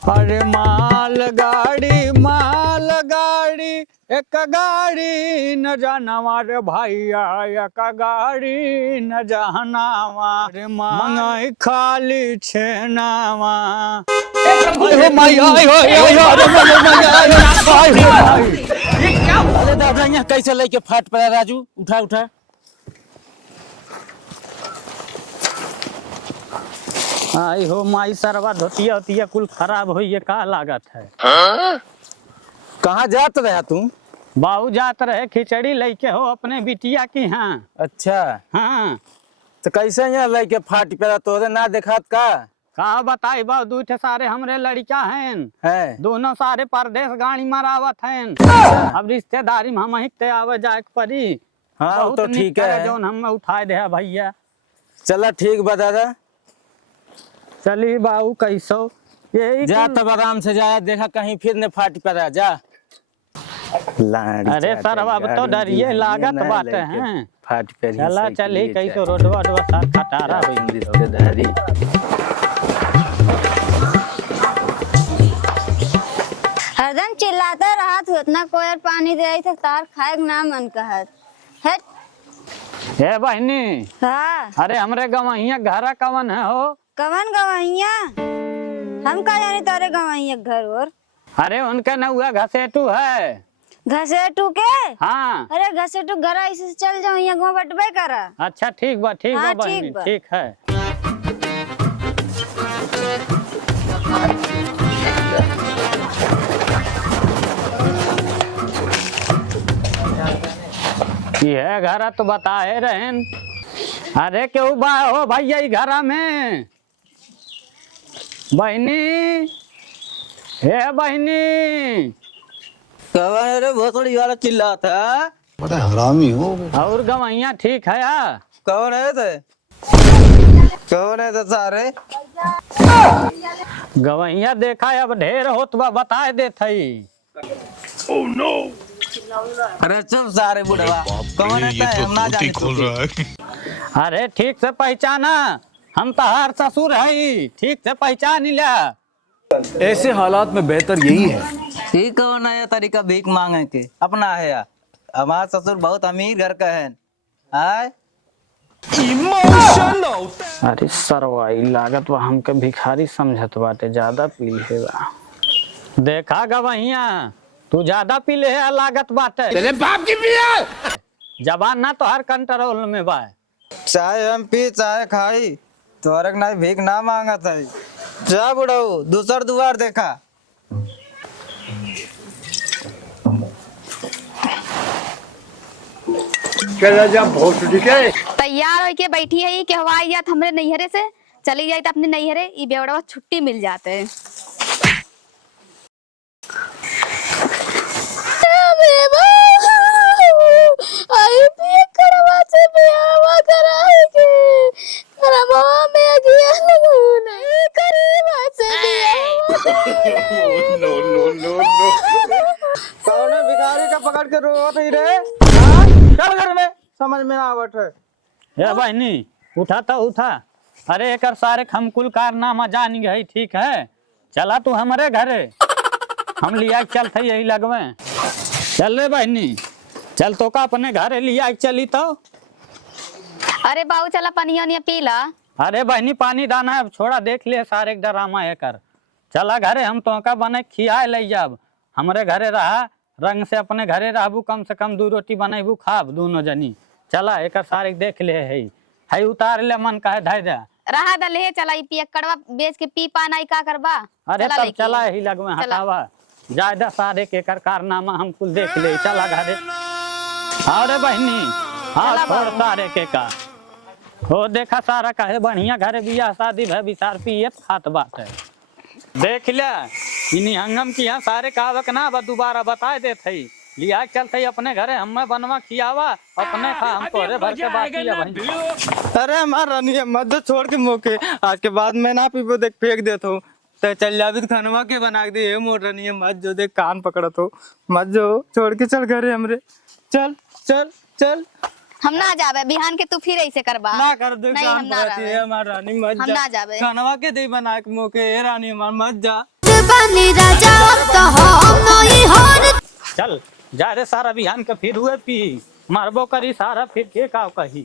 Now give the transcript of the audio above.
अरे माल गाड़ी एक गाड़ी न जानवा रे भैया, एक गाड़ी न जानवा रे मांग खाली छेनावा। अरे दादा यहाँ कैसे लेके फाट पड़ा राजू, उठा उठा। आई हो माई सरवा धोतिया होतिया कुल खराब हो, ये का लागत है। कहाँ जात रहा तू? बाबू जात रहे खिचड़ी लेके हो अपने बिटिया की। हाँ अच्छा, हाँ। तो कैसे यहाँ लेके फाट पड़ा, तोरे ना देखात का बताई बाबू, दूठे सारे हमरे लड़का हैं है? दोनों सारे परदेश गाड़ी मरावत हैं। अब रिश्तेदारी में हम ही आवे जाए पड़ी। हाँ वो तो ठीक है, जो हम उठाए दे भैया। चला ठीक बा दादा। चली बाबू कैसो यही जा तब आराम से जा, देखा कहीं फिर ने फाट पड़ा जा। अरे सर अब तो डरिए लागत बात है। फाट पे चला चली कैसो रोडवा साथ खटारा रिश्तेदारी। हरदम चिल्लाता रहा तू, इतना कोयर पानी दे आई थे तार खाए ना मन कहत है। ए बहनी, हाँ अरे हमरे गवैया घर कवन है हो? कवन गवैया? हम का जाने तारे गवैया घर और। अरे उनका न हुआ घसेटू है। घसेटू के? हाँ। अरे घसेटू घर ऐसे से चल जाओ, यहाँ घुमा बटबे करा। अच्छा ठीक बा हाँ, बहनी, बा। ठीक है। ये घर तो बताए रहन। अरे क्यों बा हो भैया घर में? बहनी, हे बहनी। कवन रे भोसड़ी वाला चिल्लाता है? बड़ा हरामी हो। और गवैया ठीक है या? कौन है थे? कौन है थे सारे? गवैया देखा अब ढेर होत बा, बताए देत हई। Oh no. अरे चुप सारे बुढ़वा। कौन है थे? हम ना जाने खोल रहा है। अरे ठीक से पहचाना, हम तहार ससुर हई, ठीक से पहचान लिया। ऐसे हालात में बेहतर यही है। ठीक कौन है तरीका भीख मांगे के? अपना है या? हमारा ससुर बहुत अमीर घर का है। आए? अरे सरवाई लागत वह हमके भिखारी समझत बाटे, ज्यादा पी ले बा। देखा गवैया, तू ज्यादा पी ले है लागत बाटे। तेरे बाप की पिया। जबान ना तो हर कंट्रोल में बा। चाहे हम पी चाहे खाई, तोरक ना भीख ना मांगा था। जा बुढ़ाऊ, दूसर दुआर देखा। तैयार होके बैठी है कि हवाई जात हमरे नैहरे से चली जाए तो अपने नैहरे ई बेवड़वा छुट्टी मिल जाते है। कौन है भिखारी का पकड़ के रोत ही रे? हाँ? चल घर में, समझ में आवत है। हे बहनी उठा तो उठा। अरे एक सारे खमकुल कारनामा जान गई, ठीक है। चला तू हमारे घरे, हम लिया चलते यही लगवे। चल रे बहनी, चल तो का अपने घरे लिया चली तो। अरे बाबू चला पनिया उनिया पीला। अरे बहनी पानी दाना है छोड़ा, देख ले सारे ड्रामा है कर। चला घरे, हम तो का बने खियाए ले जाब। हमरे घरे रहा रंग से, अपने घरे रहबू, कम से कम 2 रोटी बनेबू खाब दोनों जनी। चला एक सारे देख ले है उतार ले मन का है धाय जा। रहा दले चला ई पियकड़वा बेच के पी पाना का करबा। अरे तब चला ही लगवे हटावा ज्यादा सारे के कारनामा हम कुल देख ले। चला घरे। अरे बहनी हाँ छोड़ सारे के का हो, देखा सारा का है बढ़िया घरे बियाह शादी भे विचार पियत खात बात है। देख ले इन्हीं हंगम की यहाँ सारे कावक ना दोबारा बताए देते लिया चलते अपने घरे, हमें बनवा खियावा अपने खा, हमको अरे भर के बाकी है भाई। अरे हमारा रानी मत छोड़ के मौके, आज के बाद मैं ना पीबो, देख फेंक देता हूँ। तो चल जावी खानवा के बना के दे मोर रानी, मत जो देख कान पकड़त हो, मत जो, छोड़ के चल घरे हमरे। चल चल चल। हम ना जावे बिहान के, तू फिर ऐसे करबा ना कर दे, कान पकड़ती है हमार रानी, मत हम जा। ना जावे खानवा के दे बना के मौके, रानी हमार मत जा। बनी राजा अब तो हम नहीं हार। चल जा रे सारा बिहान के फिर हुए पी मारबो करी सारा फिर के का कही